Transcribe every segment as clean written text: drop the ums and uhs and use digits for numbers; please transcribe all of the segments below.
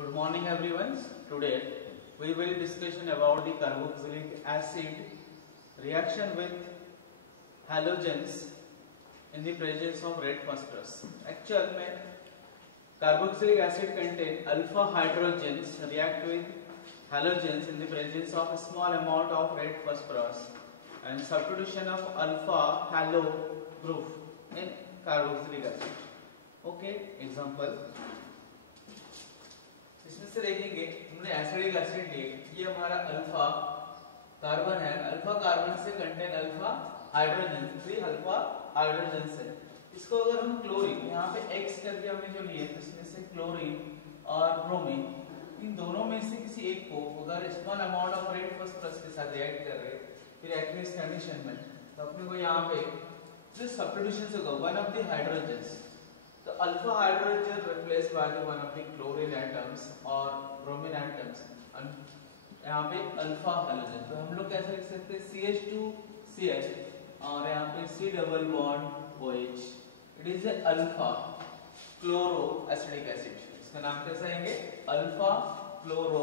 Good morning everyone. Today we will discussion about the carboxylic acid reaction with halogens in the presence of red phosphorus. Actual में carboxylic acid contain alpha hydrogens react with halogens in the presence of a small amount of red phosphorus and substitution of alpha halo group in carboxylic acid. Okay, example. इसमें से देखेंगे हमने acidic acid लिए, ये हमारा alpha carbon है, alpha carbon से contain alpha hydrogen, three alpha hydrogen से। इसको अगर हम क्लोरीन यहाँ पे X करके हमने जो लिए, तो इसमें से क्लोरीन और ब्रोमीन, इन दोनों में से किसी एक को अगर small amount of red phosphorus के साथ रिएक्ट कर रहे फिर एक्वियस कंडीशन में, तो अपने को यहाँ पे जो सब्स्टिट्यूशन होगा वन ऑफ द हाइड्रोजन्स, तो alpha hydrogen replace by the one of the chlorine atoms और ब्रोमीन एटम्स, यहाँ पे अल्फा हाइड्रोजन। तो हम लोग कैसे लिख सकते हैं CH2CH और यहाँ पे C double bond OH, it is a alpha chloro acidic acid. इसका नाम कैसा आएंगे? Alpha chloro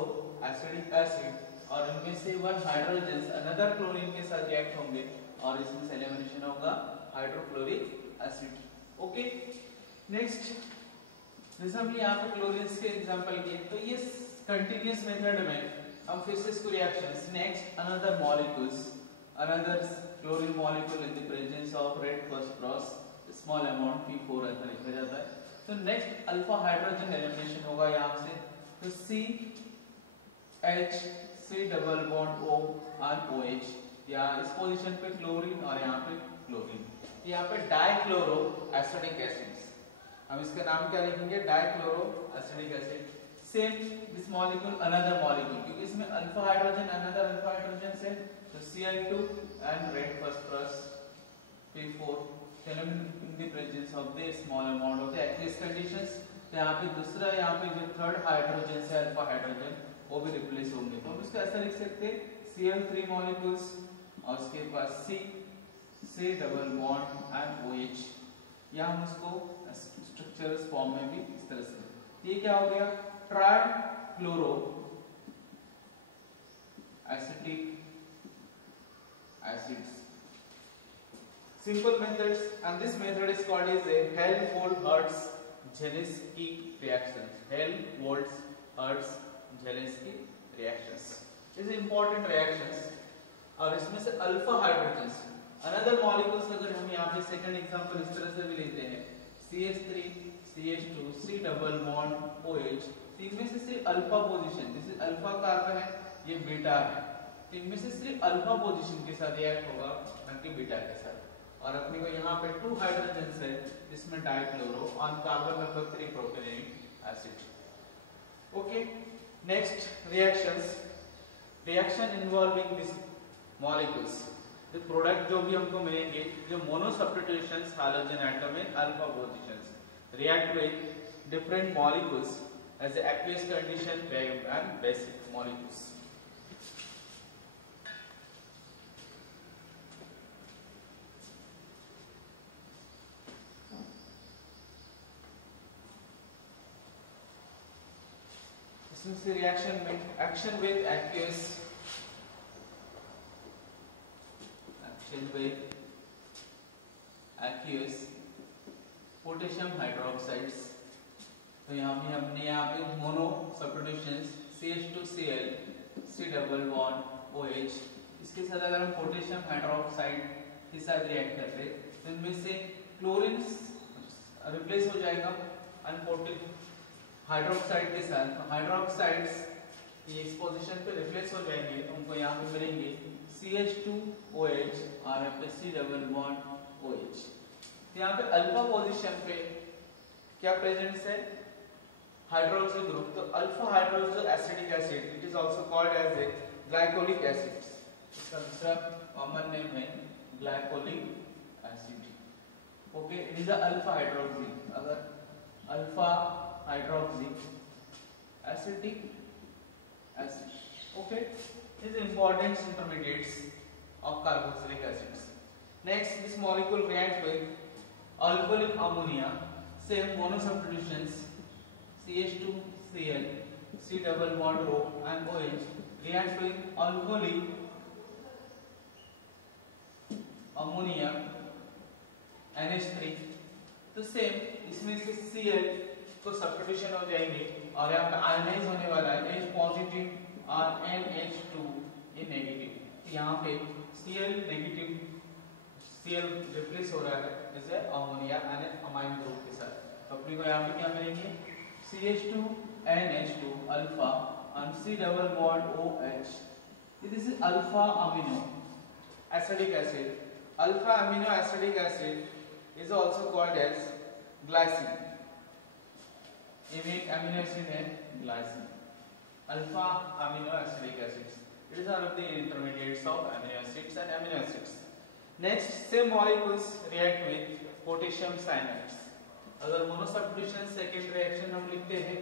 acidic acid. और इनमें से वन हाइड्रोजन अनदर क्लोरीन के साथ रिएक्ट होंगे और इसमें से एलिमिनेशन होगा हाइड्रोक्लोरिक एसिड। ओके, नेक्स्ट जैसे हमने यहाँ पे क्लोरीन के एग्जांपल किए, तो ये कंटिन्यूअस मेथड में हम फिर से इसको reactions next another molecules, another chlorine molecule in the presence of red phosphorus small amount P4 ऐसा लिखा जाता है। तो नेक्स्ट अल्फा हाइड्रोजन एलिमिनेशन होगा यहाँ से, तो CH C double bond O और OH, या इस पोजीशन पे क्लोरीन और यहाँ पे क्लोरीन, यहाँ पे डाइक्लोरो एसिडिक एसिड, हम इसका नाम क्या लिखेंगे? Dichloro acidic acid. Same this molecule another molecule, क्योंकि इसमें alpha hydrogen another alpha hydrogen से, तो Cl2 and red phosphorus P4 in the presence of the small amount of the aqueous conditions। तो यहाँ पे दूसरा, यहाँ पे जो थर्ड हाइड्रोजन से अल्फा हाइड्रोजन वो भी रिप्लेस होंगे, तो हम इसको ऐसा लिख सकते हैं Cl3 मॉलिक्यूल्स और उसके पास C double bond and OH, या हम उसको स्ट्रक्चरल फॉर्म में भी इस तरह से, ये क्या हो गया? Trichloroacetic acids. Simple methods, and this method is called as a Helmholtz Zelinsky reactions. Helmholtz Zelinsky reactions is important reactions. और इसमें से अल्फा हाइड्रोजन्स अनदर मॉलिक्यूल्स, अगर हम यहाँ पे सेकंड एग्जांपल इस तरह से भी लेते हैं CH3 CH2 C double bond OH, इनमें से सिर्फ alpha position, this is alpha carbon है, ये बीटा है, तो इनमें से सिर्फ अल्फा पोजीशन के साथ रिएक्ट होगा, ना कि बीटा के साथ। और अपने को यहाँ पे टू हाइड्रोजन्स है, जिसमें dichloro on carbon number 3 propenic acid. Okay, next reaction involving this molecules, तो प्रोडक्ट जो भी हमको मिलेंगे, जो मोनो सब्स्टिट्यूशंस हाइड्रोजन एटम में alpha positions react with different molecules as aqueous condition and basic molecules. इसमें से रिएक्शन में action with aqueous, with aqueous potassium hydroxides. तो हमने यहाँ पे mono substitutions CH2Cl C double bond OH, इसके साथ अगर हम पोटेशियम हाइड्रोक्साइड के साथ रिएक्ट करते हैं, तो इनमें से क्लोरीन रिप्लेस हो जाएगा अनपोटेड हाइड्रोक्साइड के साथ। हाइड्रोक्साइड्स ये इस पोजीशन पे रिप्लेस हो जाएंगे, तो हमको यहाँ पे मिलेंगे CH2OH और यहाँ पे C डबल बॉन्ड OH। यहाँ पे अल्फा पोजीशन पे क्या प्रेजेंस है? Hydroxy group. तो alpha hydroxy acidic acid, it is also called as a glycolic acid, इसका दूसरा कॉमन नेम है glycolic acid. Okay, it is alpha hydroxy, अगर alpha hydroxy acidic acid. Okay, these important intermediates of carboxylic acids. Next, this molecule reacts with alcoholic ammonia, same mono substitutions CH2Cl C double bond O and OH react with alcoholic ammonia NH3, तो same इसमें से Cl को substitution हो जाएंगे और यहाँ पे ionise होने वाला है H पॉजिटिव और NH2 ये नेगेटिव। यहाँ पे Cl नेगेटिव, Cl रिप्लेस हो रहा है जैसे अमोनिया अमाइन ग्रुप के साथ, तो अपने को यहाँ पे क्या मिलेंगे CH2 NH2 alpha and C double bond OH. This is alpha amino acidic acid. Alpha amino acidic acid is also called as glycine. ये भी एक amino acid है glycine. Alpha amino acidic acids. It is one of the intermediates of amino acids and amino acids. Next, same molecules react with potassium cyanides. अगर mono substitution second reaction हम लिखते हैं,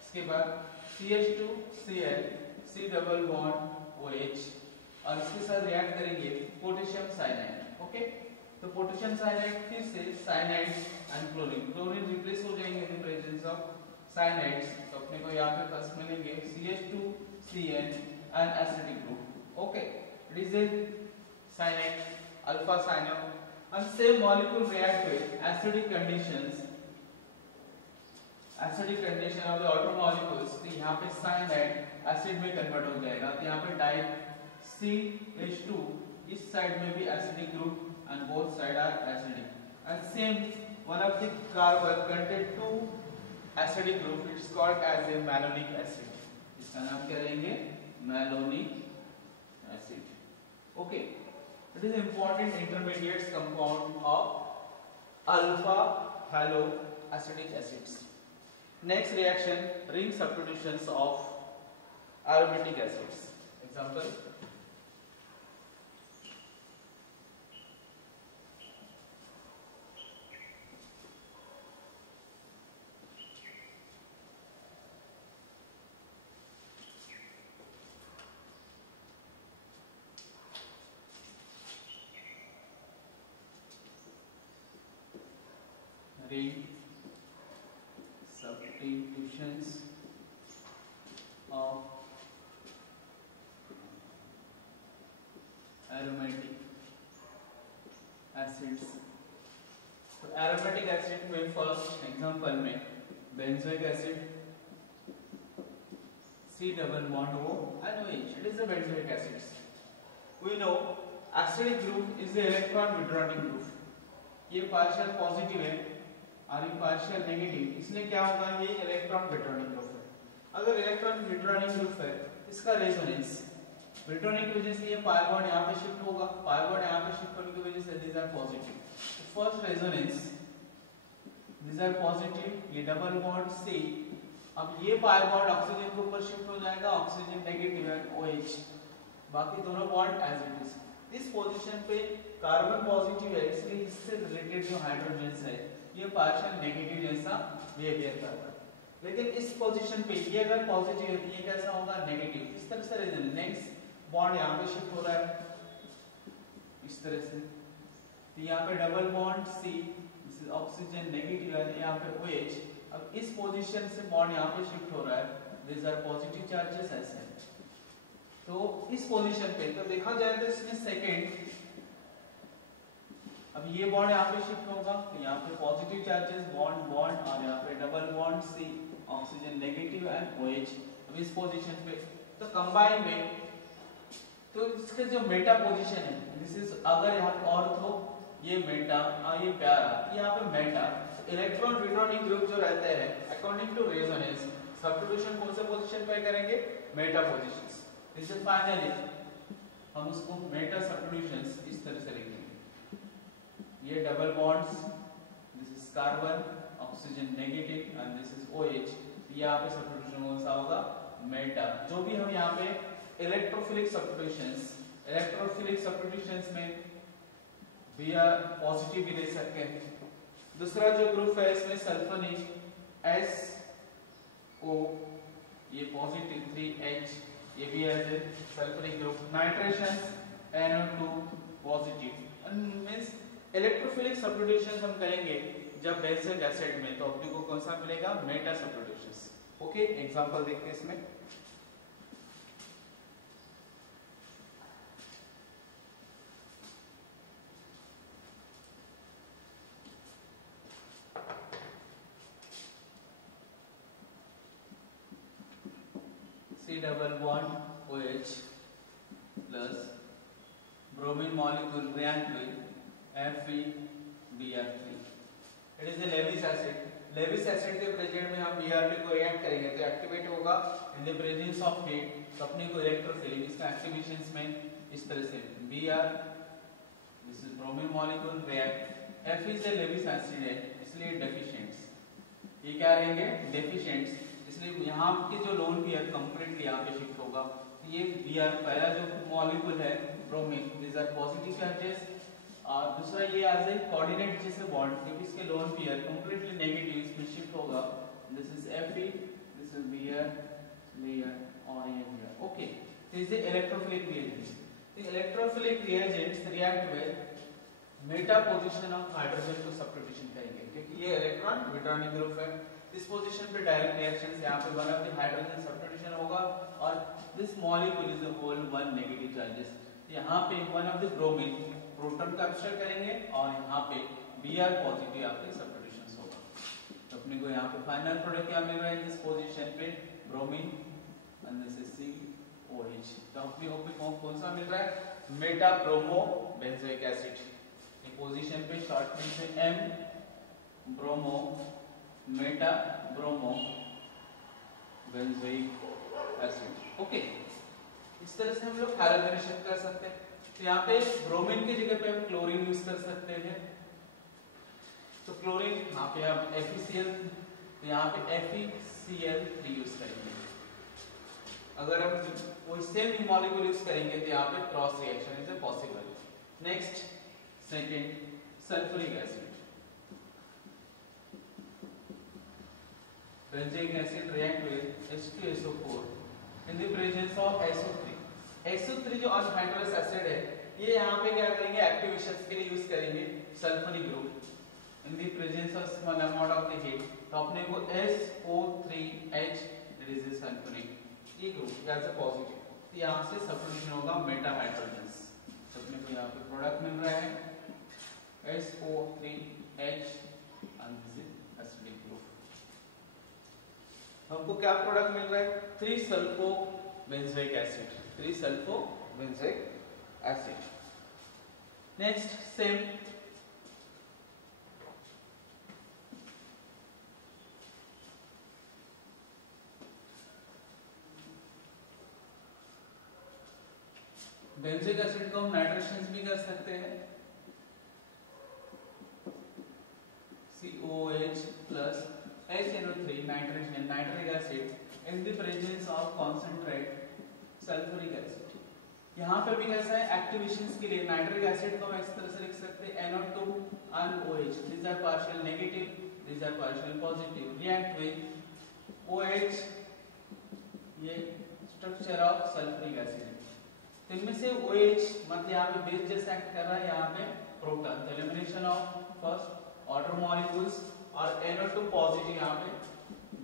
इसके बाद CH2Cl C double bond OH और इसके साथ react करेंगे पोटेशियम साइनाइड। ओके, तो पोटेशियम साइनाइड फिर से cyanide and chlorine, chlorine replace हो जाएंगे इन प्रेजेंस ऑफ साइनाइड्स, तो अपने को यहाँ पे फर्स्ट मिलेंगे CH2Cl and acidic group. Okay, it is a cyanide alpha cyanide and same molecule react with acidic conditions, acidic condition of the outer molecules, तो यहाँ पे साइनाइड एसिड में कन्वर्ट हो जाएगा, तो यहाँ पे डाई CH2 इस साइड में भी acidic group and both side are acidic, and same one of the carbon contain two acidic group, it is called as a malonic acid, इसका नाम क्या रहेंगे malonic acid। okay, it is important intermediates compound of alpha haloacidic acids। next reaction, ring substitutions of aromatic acids। example, ring substitutions of aromatic acids। तो aromatic acid में first example में benzoic acid C double bond O and OH, it is a benzoic acids। we know acidic group is the electron withdrawing group, ये partial positive है और ये partial negative, इसलिए क्या होगा ये इलेक्ट्रॉन विड्रॉइंग ग्रुप है। अगर इलेक्ट्रॉन विड्रॉइंग ग्रुप है, इसका रेजोनेंस विड्रॉइंग की वजह से ये पाई बॉन्ड यहाँ पे शिफ्ट होगा, पाई बॉन्ड यहाँ पे शिफ्ट होने की वजह से these are positive, first resonance these are positive, ये डबल बॉन्ड C, अब ये पाई बॉन्ड ऑक्सीजन के ऊपर शिफ्ट हो जाएगा, ऑक्सीजन नेगेटिव है OH, बाकी दोनों बॉन्ड एज इट इज। इस पोजीशन पे कार्बन पॉजिटिव है, इसलिए इससे रिलेटेड जो हाइड्रोजन है ये पार्शियल नेगेटिव जैसा बिहेवियर करता है, लेकिन इस पोजीशन पे ये अगर पॉजिटिव है तो ये कैसा होगा नेगेटिव। इस तरह से रीजन नेक्स्ट बॉन्ड यहाँ पे शिफ्ट हो रहा है इस तरह से, तो यहाँ पे double bond C, this is oxygen negative है, यहाँ पे OH, अब इस पोजीशन से बॉन्ड यहाँ पे शिफ्ट हो रहा है, दिस आर पॉजिटिव चार्जेस ऐसे। तो इस पोजीशन पे तो देखा जाए तो इसमें सेकेंड, अब ये बॉन्ड यहाँ पे शिफ्ट होगा, तो यहाँ पे पॉजिटिव चार्जेस बॉन्ड बॉन्ड और यहाँ पे double bond C, oxygen negative and OH, अब इस पोजीशन पे तो कंबाइन में, तो इसके जो मेटा पोजीशन है दिस इज, अगर यहाँ पे ऑर्थो ये मेटा और ये पैरा, यहाँ पे मेटा, इलेक्ट्रॉन विड्रॉइंग ग्रुप जो रहते हैं अकॉर्डिंग टू रेजोनेंस सब्स्टिट्यूशन कौन से पोजीशन पे करेंगे Meta positions. This is finally हम उसको मेटा सब्स्टिट्यूशंस इस तरह से लिखेंगे, ये double bonds, this is carbon oxygen negative and this is OH, यहाँ पे सब्स्टिट्यूशन कौन सा होगा मेटा। जो भी हम यहाँ पे इलेक्ट्रोफिलिक सब्स्टिट्यूशंस में भी पॉजिटिव भी ले सकते हैं। दूसरा जो ग्रुप है इसमें सल्फोनिक SO, ये पॉजिटिव 3H, ये भी है sulphonic group, nitration NO2 positive. Means electrophilic substitutions हम करेंगे जब बेंजोइक एसिड में, तो अपने को कौन सा मिलेगा मेटा सब्स्टिट्यूशंस। ओके, एग्जांपल देखते हैं इसमें। C double bond OH plus bromine molecule react with FeBr3. It is a Lewis acid. Lewis acid के प्रेजेंट में हम Br2 को रिएक्ट करेंगे तो एक्टिवेट होगा in the presence of heat, तो अपने को इलेक्ट्रोफिलिक इसका एक्टिवेशंस में इस तरह से Br, this is bromine molecule react, F is a Lewis acid है इसलिए डेफिशिएंट्स, ये क्या रहेंगे डेफिशिएंट्स, इसलिए यहाँ के जो लोन पेयर कंप्लीटली यहाँ पे शिफ्ट होगा। ये Br पहला जो मॉलिक्यूल है bromine, this are positive charges, और दूसरा ये एज ए कोऑर्डिनेट जैसे बॉन्ड, क्योंकि इसके लोन पेयर कंप्लीटली नेगेटिव इसमें शिफ्ट होगा। This is Fe, this is Br layer और ये Br। Okay, this is electrophilic reagents. The electrophilic reagents react with meta position of hydrogen को substitution करेंगे, क्योंकि ये इलेक्ट्रॉन विट्रॉनिक ग्रुप है। इस पोजीशन पे डायरेक्ट रिएक्शन यहाँ पे one of the hydrogen substitution होगा और this molecule is a whole one negative charges. यहाँ पे one of the bromine proton का एब्स्ट्रैक्ट करेंगे और यहाँ पे Br पॉजिटिव आपके सब्स्टिट्यूशंस होगा, तो अपने को यहाँ पे फाइनल प्रोडक्ट क्या मिल रहा है इस पोजीशन पे bromine and this is COH। तो अपने को कौन सा मिल रहा है मेटा ब्रोमो बेंजोइक एसिड, ये पोजीशन पे शॉर्ट में से M bromo Meta bromo benzoic acid. Okay, इस तरह से हम लोग हैलोजनेशन कर सकते हैं। तो यहाँ पे ब्रोमीन की जगह पे हम क्लोरीन यूज कर सकते हैं, तो क्लोरीन यहाँ पे हम FeCl, तो यहाँ पे FeCl3 यूज करेंगे। अगर हम कोई सेम मॉलिक्यूल यूज करेंगे तो यहाँ पे cross reaction is possible. Next second sulphuric acid, benzoic acid react with H2SO4 in the presence of SO3। SO3 जो अनहाइड्रस एसिड है ये यहाँ पे क्या करेंगे एक्टिवेशंस के लिए यूज करेंगे sulphuric group in the presence of small amount of the heat, तो अपने को SO3H दैट इज सल्फ्यूरिक ये ग्रुप एज अ पॉजिटिव, तो यहाँ से सब्स्टिट्यूशन होगा मेटा हाइड्रोजन्स, तो अपने को यहाँ पे प्रोडक्ट मिल रहा है SO3H and this is acidic group. हमको क्या प्रोडक्ट मिल रहा है three sulfo benzoic acid, three sulfo benzoic acid. Next same benzoic acid को हम नाइट्रेशंस भी कर सकते हैं, COH plus HNO3 nitration nitric acid in the presence of concentrate sulphuric acid. यहाँ पे भी कैसा है एक्टिवेशंस के लिए नाइट्रिक एसिड को हम इस तरह से लिख सकते हैं NO2 and OH, these are partial negative, these are partial positive, react with OH, ये स्ट्रक्चर ऑफ सल्फ्यूरिक एसिड। तो इनमें से OH मतलब यहाँ पे बेस जैसा एक्ट कर रहा है, यहाँ पे प्रोटॉन, तो elimination of first order molecules और NO2 पॉजिटिव यहाँ पे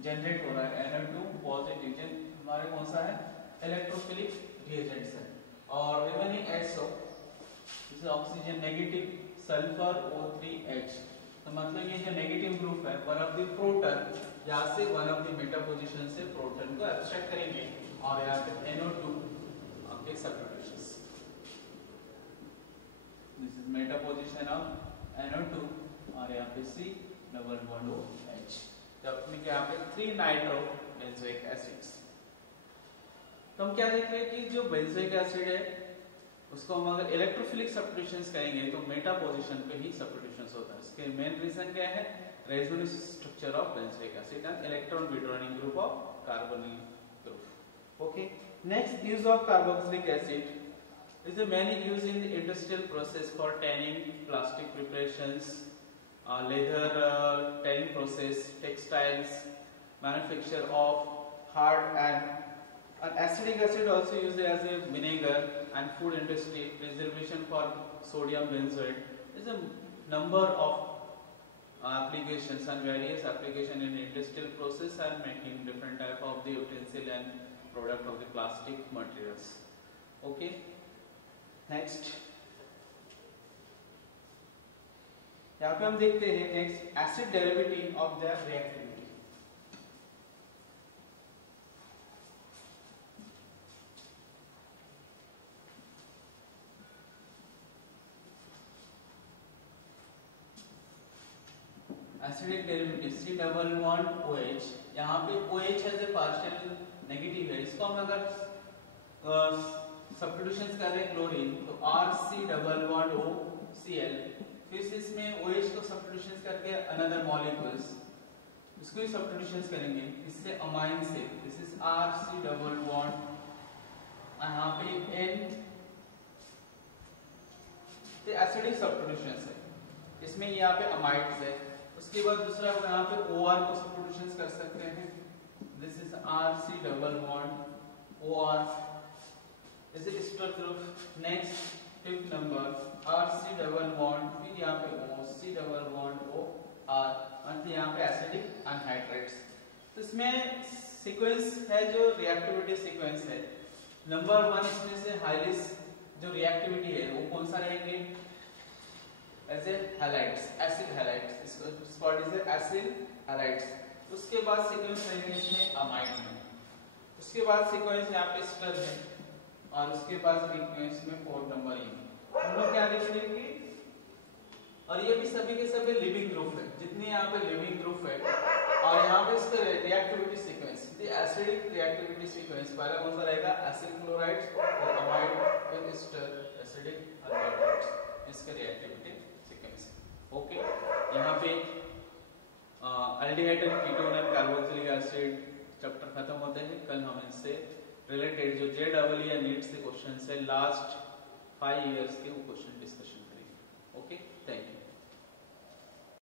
जनरेट हो रहा है, NO2 पॉजिटिव हमारे कौन सा है इलेक्ट्रोफिलिक रिएजेंट्स है, और remaining SO this is oxygen negative sulphur O3H, तो मतलब ये जो नेगेटिव ग्रुप है वन ऑफ द प्रोटॉन यहाँ से one of the Meta position से प्रोटॉन को एब्स्ट्रैक्ट करेंगे और यहाँ पे NO2 आपके substitutions, this is Meta position of NO2 और यहाँ पे C डबल बॉन्ड OH, तो अपने के यहाँ पे 3 नाइट्रो बेंजोइक एसिड्स। तो हम क्या देख रहे हैं कि जो बेंजोइक एसिड है उसको हम अगर इलेक्ट्रोफिलिक सब्स्टिट्यूशंस करेंगे तो मेटा पोजीशन पे ही सब्स्टिट्यूशंस होता है। इसके मेन रीजन क्या है resonance structure of benzoic acid and electron withdrawing group of carbonyl group. Okay, next use of carboxylic acid is many used in the industrial process for tanning, plastic preparations, leather tanning process, textiles, manufacture of hard and acetic acid also used as a vinegar and food industry, preservation for sodium benzoate. There is a number of applications and various application in industrial process and making different type of the utensil and product of the plastic materials. Okay, next यहाँ पे हम देखते हैं next acid derivative of the reactivity. Acidic derivative C double bond OH, यहाँ पे OH as a partial negative है, इसको हम अगर सब्स्टिट्यूशंस कर रहे हैं क्लोरीन तो RC डबल बॉन्ड OCl, फिर इसमें OH को सब्स्टिट्यूशंस करके अनदर मॉलिक्यूल्स इसको ही सब्स्टिट्यूशंस करेंगे इससे अमाइन से. This is RC double bond, यहाँ पे N तो एसिडिक सब्स्टिट्यूशंस है, इसमें यहाँ पे अमाइड्स है. उसके बाद दूसरा यहाँ पे OR को सब्स्टिट्यूशंस कर सकते हैं. This is RC double bond OR is a ester group. Next fifth number RC double bond, फिर यहाँ पे OC डबल बॉन्ड OR, मतलब यहाँ पे एसिडिक अनहाइड्रेट्स. तो इसमें सीक्वेंस है जो रिएक्टिविटी सीक्वेंस है. नंबर 1 इसमें से हाइलेस्ट जो रिएक्टिविटी है वो कौन सा रहेंगे? As a halides, acid halides, इसको कॉल्ड इज एसिड हैलाइड्स. उसके बाद सीक्वेंस रहेंगे इसमें अमाइड में. उसके बाद सीक्वेंस यहाँ पे एस्टर है और उसके बाद सीक्वेंस में 4 नंबर ये हम लोग क्या देख लेंगे. और ये भी सभी के सभी लिविंग ग्रुप है, जितने यहाँ पे लिविंग ग्रुप है. और यहाँ पे इसका reactivity sequence, the acidic reactivity sequence पहला कौन सा रहेगा? एसिड क्लोराइड्स और अमाइड फिर एस्टर एसिडिक अल्कोहाइड्स, इसका रिएक्टिविटी सीक्वेंस. ओके, यहाँ पे एल्डिहाइड एंड कीटोन और कार्बोक्सिलिक एसिड चैप्टर खत्म होते हैं. कल हम इससे रिलेटेड जो JEE या नीट से क्वेश्चन है लास्ट 5 इयर्स के वो क्वेश्चन